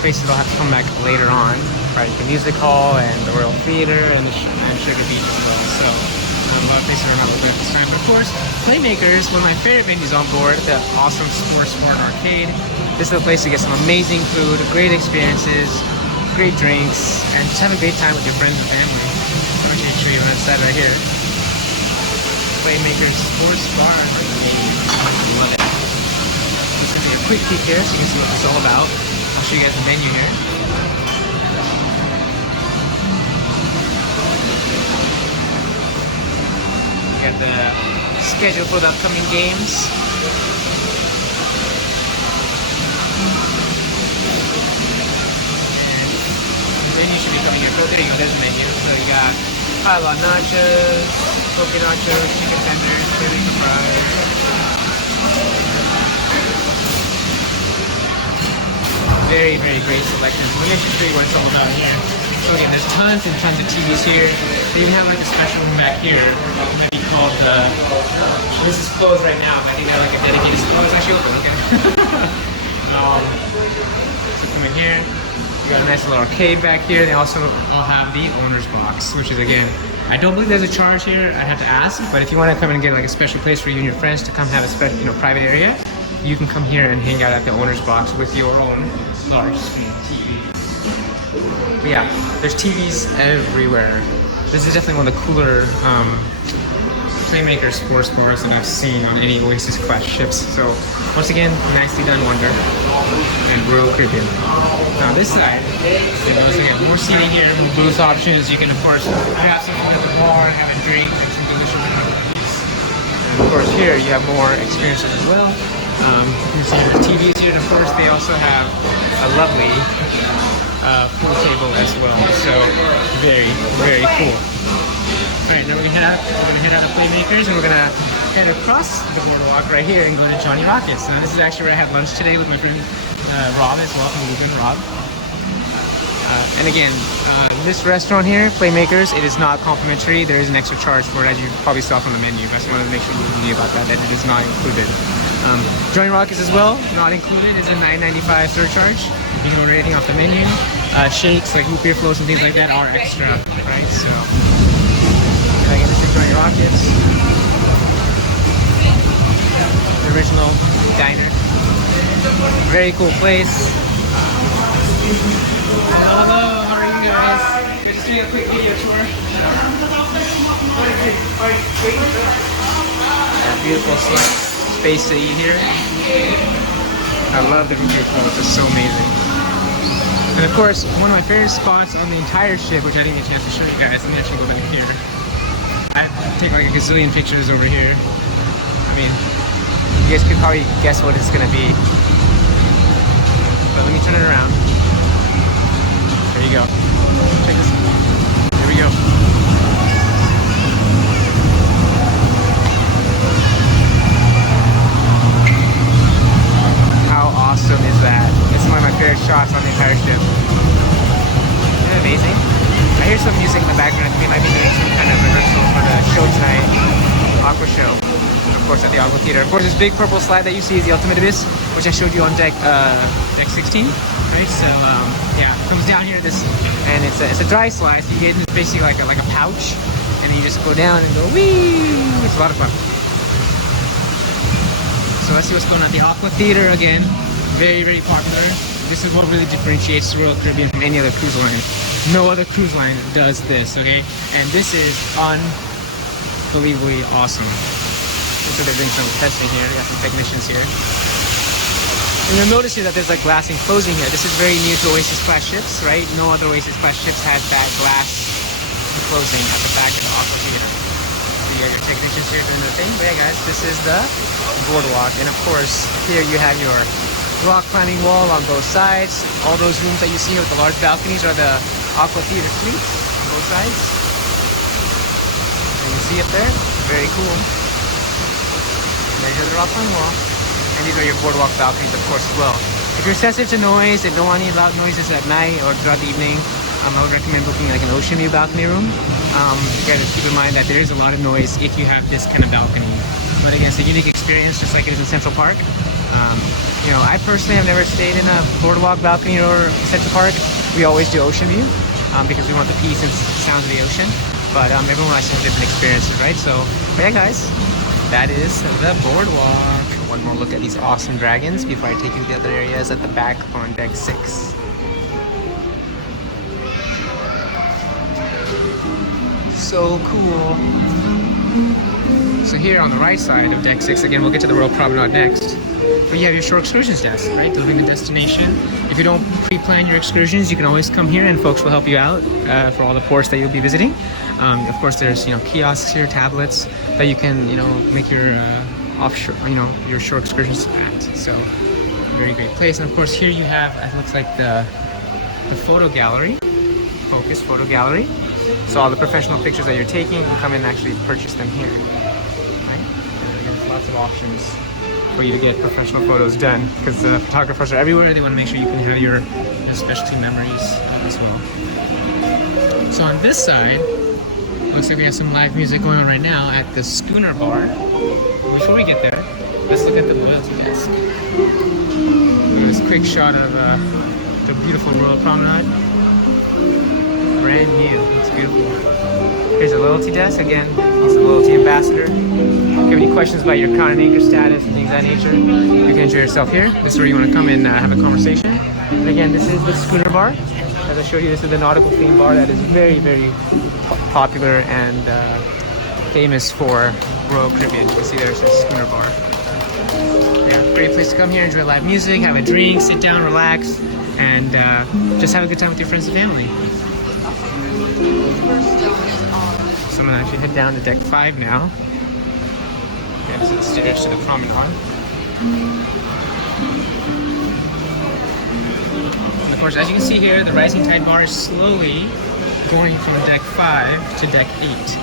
places that'll have to come back later on. Right, the Music Hall and the Royal Theater and Sugar Beach as well. So a lot of places are not open at this time. But of course, Playmakers, one of my favorite venues on board, the awesome Sports Bar and Arcade. This is the place to get some amazing food, great experiences, great drinks, and just have a great time with your friends and family. I'm going to show you on that side right here. Playmakers Sports Bar and Arcade. Love it. Just gonna take a quick peek here so you can see what this is all about. I'll show you guys the menu here. We got the schedule for the upcoming games. And the menu should be coming here. Oh, there you go, there's the menu. So you got Jala nachos, poke nachos, chicken tenders, chili fries. Very, very great selection. Let me actually show you what's all about here. So again, there's tons and tons of TVs here. They even have like a special room back here that be called the. This is closed right now. But I think they're like a dedicated. Oh, it's actually open. Okay. So come in here. You got a nice little arcade back here. They also all have the owner's box, which is again, I don't believe there's a charge here. I have to ask, but if you want to come and get like a special place for you and your friends to come have a special, private area, you can come here and hang out at the owner's box with your own large screen TV. But yeah, there's TVs everywhere. This is definitely one of the cooler Playmaker sports bars that I've seen on any Oasis class ships. So once again, nicely done, Wonder and Royal Caribbean. Now this side, you also get more seating here, more booth options. You can of course have something at the bar, have a drink, drink some delicious drinks. And of course here you have more experiences as well. You can see the TVs here, and of course they also have a lovely pool table as well. So very, very cool. Alright, now we're gonna head out of Playmakers and we're gonna head across the boardwalk right here and go to Johnny Rockets. Now this is actually where I had lunch today with my friend Rob as well, from Ruben Rob. And again, this restaurant here, Playmakers, it is not complimentary. There is an extra charge for it, as you probably saw from the menu. I just wanted to make sure you knew about that it is not included. Johnny Rockets as well, not included, is a $9.95 surcharge. You can order anything off the menu. Shakes like root beer floats and things like that are extra, right? So. I get to see Johnny Rockets. The original diner. Very cool place. Hello, how are you guys? We're just doing a quick video tour. Beautiful space to eat here. I love the root beer floats, it's so amazing. And of course, one of my favorite spots on the entire ship, which I didn't get a chance to show you guys, let me actually go back here. I take like a gazillion pictures over here. I mean, you guys could probably guess what it's gonna be. But let me turn it around. There you go. Check this. There we go. How awesome is that? It's one of my favorite shots on the entire ship. Isn't it amazing? I hear some music in the background. We might be doing some kind of rehearsal for the show tonight, Aqua Show. Of course, at the Aqua Theater. Of course, this big purple slide that you see is the Ultimate Abyss, which I showed you on deck 16, right? So yeah, it comes down here. And it's a dry slide. So you get in basically like a pouch, and then you just go down and go wee. It's a lot of fun. So let's see what's going on at the Aqua Theater again. Very, very popular. This is what really differentiates the Royal Caribbean from any other cruise line. No other cruise line does this, okay? And this is unbelievably awesome. So they're doing some testing here. They got some technicians here. And you'll notice here that there's like glass enclosing here. This is very new to Oasis class ships, right? No other Oasis class ships has that glass enclosing at the back of the Aqua Theater. You got your technicians here doing their thing. But yeah, guys, this is the boardwalk. And of course, here you have your rock climbing wall on both sides. All those rooms that you see with the large balconies are the Aqua Theater suites on both sides. And you see it there? Very cool. There's your rock climbing wall. And these are your boardwalk balconies, of course, as well. If you're sensitive to noise and don't want any loud noises at night or throughout the evening, I would recommend booking like an ocean view balcony room. Again, keep in mind that there is a lot of noise if you have this kind of balcony But again, it's a unique experience, just like it is in Central Park. You know, I personally have never stayed in a boardwalk balcony or Central Park. We always do ocean view because we want the peace and sounds of the ocean. But everyone likes to have different experiences, right? So, but yeah, guys, that is the boardwalk. One more look at these awesome dragons before I take you to the other areas at the back on deck 6. So cool. So here on the right side of deck 6, again, we'll get to the Royal Promenade next. But you have your shore excursions desk, right? Delivering the destination. If you don't pre-plan your excursions, you can always come here and folks will help you out for all the ports that you'll be visiting. Of course, there's, you know, kiosks here, tablets that you can, you know, make your offshore, you know, your shore excursions at. So, very great place. And of course, here you have, it looks like the photo gallery, focus photo gallery. So all the professional pictures that you're taking, you come in and actually purchase them here. Right? And there's lots of options for you to get professional photos done because photographers are everywhere. They want to make sure you can have your specialty memories as well. So on this side, looks like we have some live music going on right now at the Schooner Bar. Before we get there, let's look at the loyalty desk. Look at this quick shot of the beautiful Royal Promenade. Brand new, it's beautiful. Here's a loyalty desk, again, he's the loyalty ambassador. If you have any questions about your Crown and Anchor status and things of that nature, you can enjoy yourself here. This is where you want to come and have a conversation. And again, this is the Schooner Bar. As I showed you, this is the nautical theme bar that is very, very popular and famous for Royal Caribbean. You can see there's a Schooner Bar. Yeah, great place to come here, enjoy live music, have a drink, sit down, relax, and just have a good time with your friends and family. So I'm gonna actually head down to deck 5 now. Yeah, this is the stairs to the promenade. And of course, as you can see here, the Rising Tide Bar is slowly going from deck 5 to deck 8.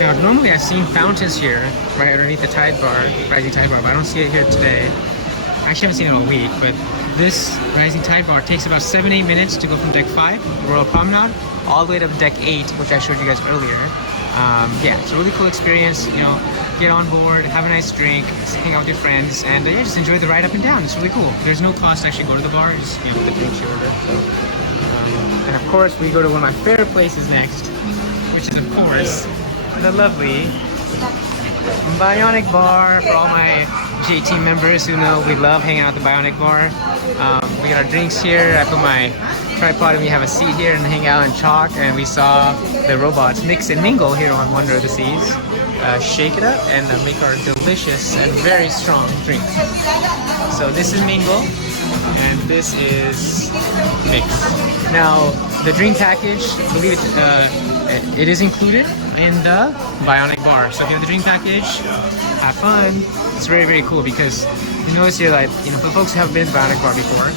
Now, normally I've seen fountains here, right underneath the Tide Bar, Rising Tide Bar, but I don't see it here today. I actually haven't seen it all week, but this Rising Tide Bar takes about 7-8 minutes to go from deck 5, Royal Promenade, all the way to deck 8, which I showed you guys earlier. Yeah, it's a really cool experience. You know, get on board, have a nice drink, hang out with your friends, and yeah, just enjoy the ride up and down. It's really cool. There's no cost to actually go to the bar. Just, you know, the drinks you order. So, and of course, we go to one of my favorite places next, which is of course the lovely Bionic Bar. For all my GA team members who know we love hanging out at the Bionic Bar. We got our drinks here. I put my tripod and we have a seat here and hang out and talk. And we saw the robots mix and mingle here on Wonder of the Seas. Shake it up and make our delicious and very strong drink. So this is Mingle and this is Mix. Now the drink package, I believe it is included in the Bionic Bar. So if you have the drink package, have fun. It's very, very cool because you notice here that, you know, for folks who haven't been to Bionic Bar before,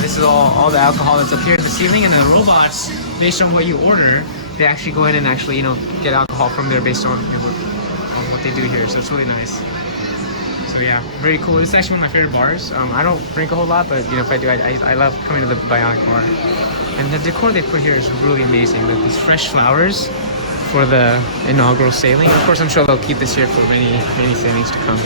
this is all the alcohol that's up here in the ceiling, and the robots, based on what you order, they actually go in and actually, you know, get alcohol from there based on, you know, on what they do here. So it's really nice. So yeah, very cool. This is actually one of my favorite bars. I don't drink a whole lot, but you know, if I do, I love coming to the Bionic Bar. And the decor they put here is really amazing. Like these fresh flowers for the inaugural sailing. Of course, I'm sure they'll keep this here for many, many sailings to come.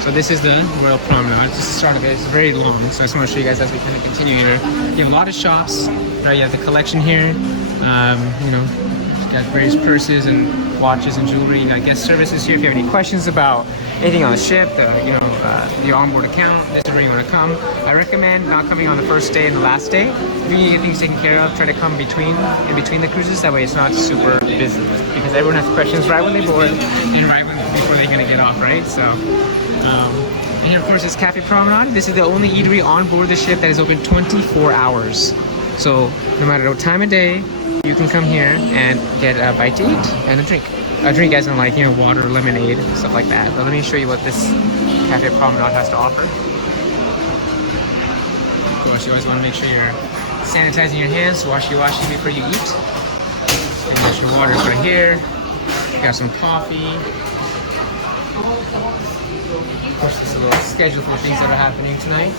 So this is the Royal Promenade. It's just the start of it. It's very long, so I just want to show you guys as we kind of continue here. You have a lot of shops. Right, you have the collection here. You know, you've got various purses and watches and jewelry. You got guest services here. If you have any questions about anything on the ship, the onboard account, this is where you want to come. I recommend not coming on the first day and the last day. If you need things taken care of, try to come in between the cruises. That way it's not super busy because everyone has questions right when they board and right before they're going to get off, right? So. And here, of course, is Cafe Promenade. This is the only eatery on board the ship that is open 24 hours. So no matter what time of day, you can come here and get a bite to eat and a drink. A drink as in like, you know, water, lemonade, stuff like that. But let me show you what this Cafe Promenade has to offer. Of course, you always want to make sure you're sanitizing your hands, washy-washy before you eat. So you got your water right here. You got some coffee. Of course, this is a little schedule for things that are happening tonight.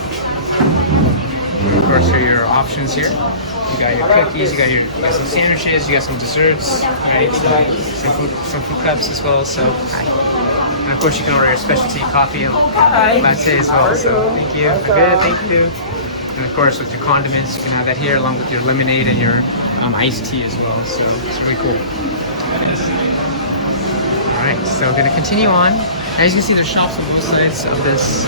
Of course, here are your options here. You got your cookies, you got some sandwiches, you got some desserts, right? Some fruit cups as well. So, and of course, you can order your specialty coffee and latte as well. So, thank you. Good, thank you. And of course, with your condiments, you can have that here along with your lemonade and your iced tea as well. So, it's really cool. All right, so we're gonna continue on. As you can see, there's shops on both sides of this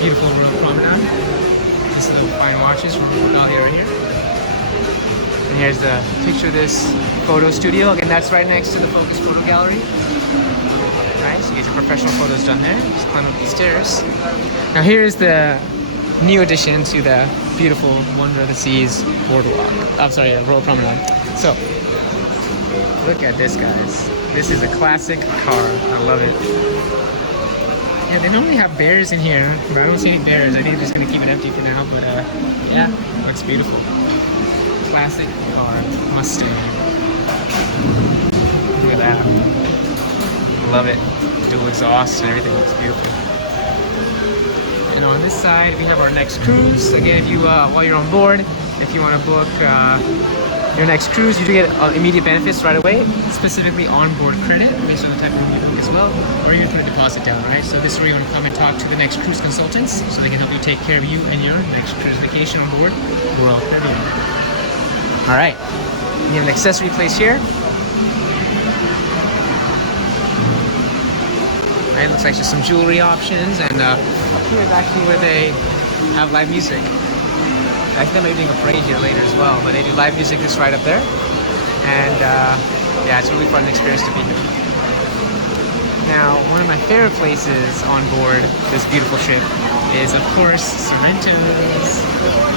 beautiful royal promenade. This is the fine watches from Regalia right here. And here's the picture of this photo studio. Again, that's right next to the Focus Photo Gallery. Right, so you get your professional photos done there. Just climb up these stairs. Now here's the new addition to the beautiful Wonder of the Seas boardwalk. I'm sorry, Royal Promenade. So, look at this, guys. This is a classic car. I love it. Yeah, they normally have bears in here, but I don't see any bears. I think they're just gonna keep it empty for now, but yeah, looks beautiful. Classic car, Mustang. Look at that. Love it. Dual exhaust and everything looks beautiful. And on this side, we have our next cruise. Again, if you, while you're on board, if you want to book your next cruise, you do get immediate benefits right away, specifically onboard credit based on the type of room you book as well, or you can put a deposit down, right? So this is where you want to come and talk to the next cruise consultants so they can help you take care of you and your next cruise vacation on board Royal Caribbean. All right, we have an accessory place here. Right, looks like just some jewelry options, and here is actually where they have live music. I think they may be doing a parade here later as well, but they do live music just right up there. And yeah, it's a really fun experience to be here. Now, one of my favorite places on board this beautiful ship is, of course, Sorrento's.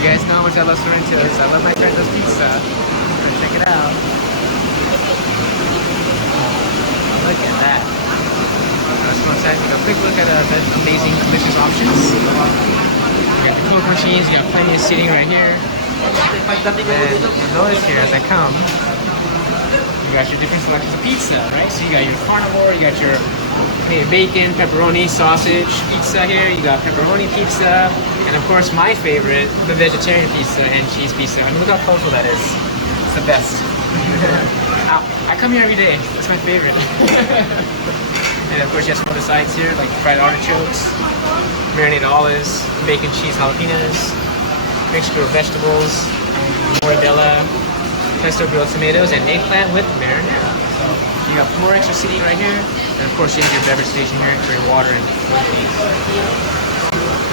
You guys know how much I love Sorrento's. I love my Sorrento's pizza. So check it out. Look at that. I just want to take a quick look at the amazing, delicious options. You got the Coke machines, you got plenty of seating right here. And you notice here as I come, you got your different selections of pizza, right? So you got your carnivore, you got your bacon, pepperoni, sausage pizza here, you got pepperoni pizza, and of course my favorite, the vegetarian pizza and cheese pizza. I mean, look how colorful that is. It's the best. I come here every day. It's my favorite. And of course you have some other sides here, like fried artichokes, marinated olives, bacon, cheese, jalapenos, mixture of vegetables, mortadella, pesto grilled tomatoes, and eggplant with marinara. So you got more extra seating right here, and of course you have your beverage station here for your water and food.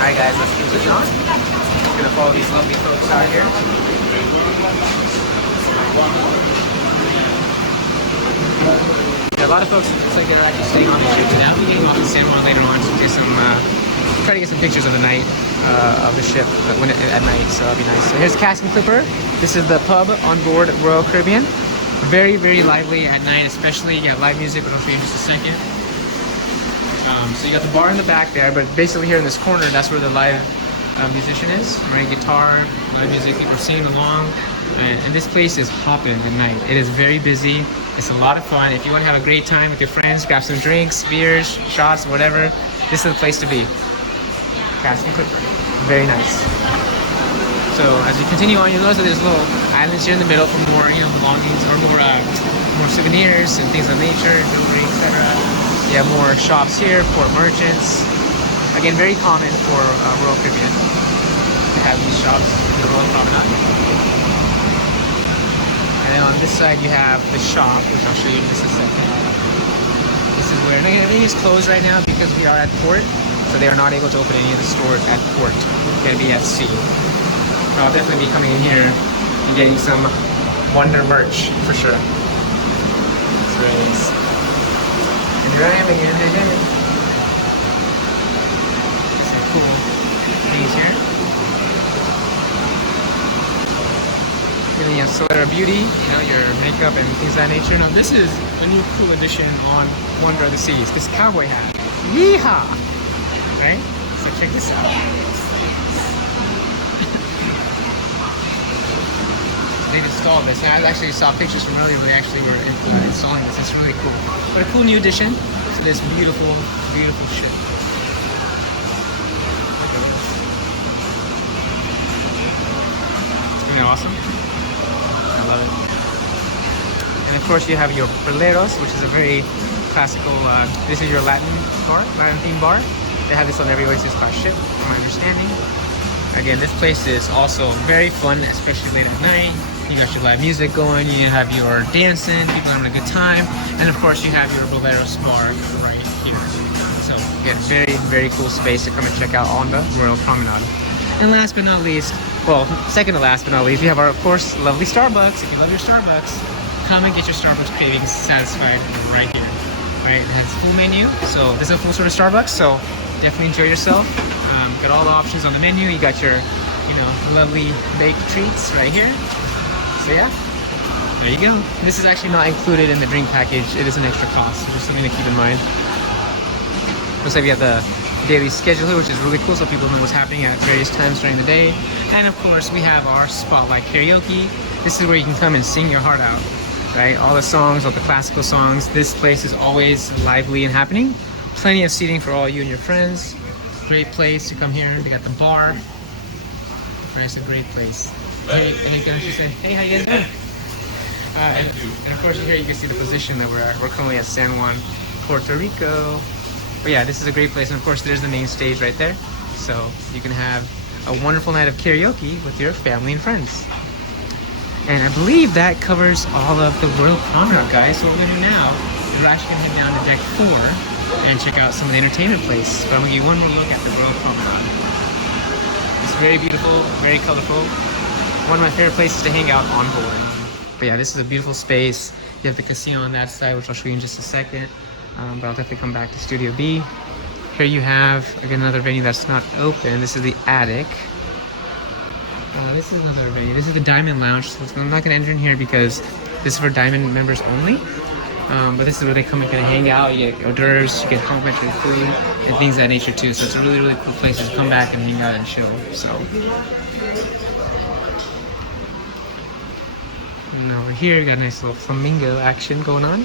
Alright guys, let's continue on. I'm gonna follow these lovely folks out here. A lot of folks, it's like they're actually staying on the ship today. I'll be getting off the San Juan later on to do some, try to get some pictures of the night, of the ship at night, so that'll be nice. So here's Cask and Clipper. This is the pub on board Royal Caribbean. Very, very lively at night, especially. You have live music, which I'll show you in just a second. So you got the bar in the back there, but basically here in this corner, that's where the live musician is, right? Guitar, live music, people are singing along. And this place is hopping at night. It is very busy. It's a lot of fun. If you want to have a great time with your friends, grab some drinks, beers, shots, whatever, this is the place to be. Cask and Clipper. Very nice. So as you continue on, you'll notice that there's little islands here in the middle for more, belongings or more souvenirs and things of nature, jewelry, etc. You have more shops here, port merchants. Again, very common for Royal Caribbean to have these shops in the Royal Promenade. And then on this side you have the shop, which I'll show you in just a second. This is where everything is closed right now because we are at port, so they are not able to open any of the stores at port. It's gonna be at sea. I'll definitely be coming in here and getting some Wonder merch for sure. That's where it is. And here I am again. Some cool things here. And then you have Solera Beauty, your makeup and things of that nature. Now this is a new cool addition on Wonder of the Seas. This cowboy hat. Yeehaw! Right? So check this out. They've installed this. And I actually saw pictures from earlier where they actually were installing this. It's really cool. But a cool new addition to this beautiful, beautiful ship. awesome. I love it. And of course you have your Boleros, which is a very classical, this is your Latin theme bar. They have this on every Oasis Class ship, from my understanding. Again, this place is also very fun, especially late at night. You got your live music going, you have your dancing, people having a good time, and of course you have your Boleros bar right here. So, again, very, very cool space to come and check out on the Royal Promenade. And last but not least, well, second to last but not least, we have our, of course, lovely Starbucks. If you love your Starbucks, come and get your Starbucks cravings satisfied right here. Right, it has a full menu, so this is a full service Starbucks, so definitely enjoy yourself. Got all the options on the menu. You got your, lovely baked treats right here. So yeah, there you go. This is actually not included in the drink package. It is an extra cost, so just something to keep in mind. Looks like we have the daily schedule here, which is really cool, so people know what's happening at various times during the day. And of course, we have our Spotlight Karaoke. This is where you can come and sing your heart out, right? All the songs, all the classical songs. This place is always lively and happening. Plenty of seating for all you and your friends. Great place to come here. They got the bar. Right, it's a great place. Hey, she said, hey, how you guys doing? And of course here you can see the position that we're at. We're currently at San Juan, Puerto Rico. But yeah, this is a great place. And of course there's the main stage right there. So you can have a wonderful night of karaoke with your family and friends. And I believe that covers all of the Royal Promenade, guys. So what we're gonna do now is we're actually gonna head down to deck 4 and check out some of the entertainment place. But I'm gonna give you one more look at the Royal Promenade. It's very beautiful, very colorful. One of my favorite places to hang out on board. But yeah, this is a beautiful space. You have the casino on that side, which I'll show you in just a second. But I'll definitely come back to Studio B. Here you have, again, another venue that's not open. This is the attic. This is another venue. This is the Diamond Lounge. So I'm not gonna enter in here because this is for Diamond members only. But this is where they come and kind of hang out. You get hors d'oeuvres, you get complimentary food, and things of that nature too. So it's a really, really cool place to come back and hang out and chill. So, and over here, you got a nice little flamingo action going on.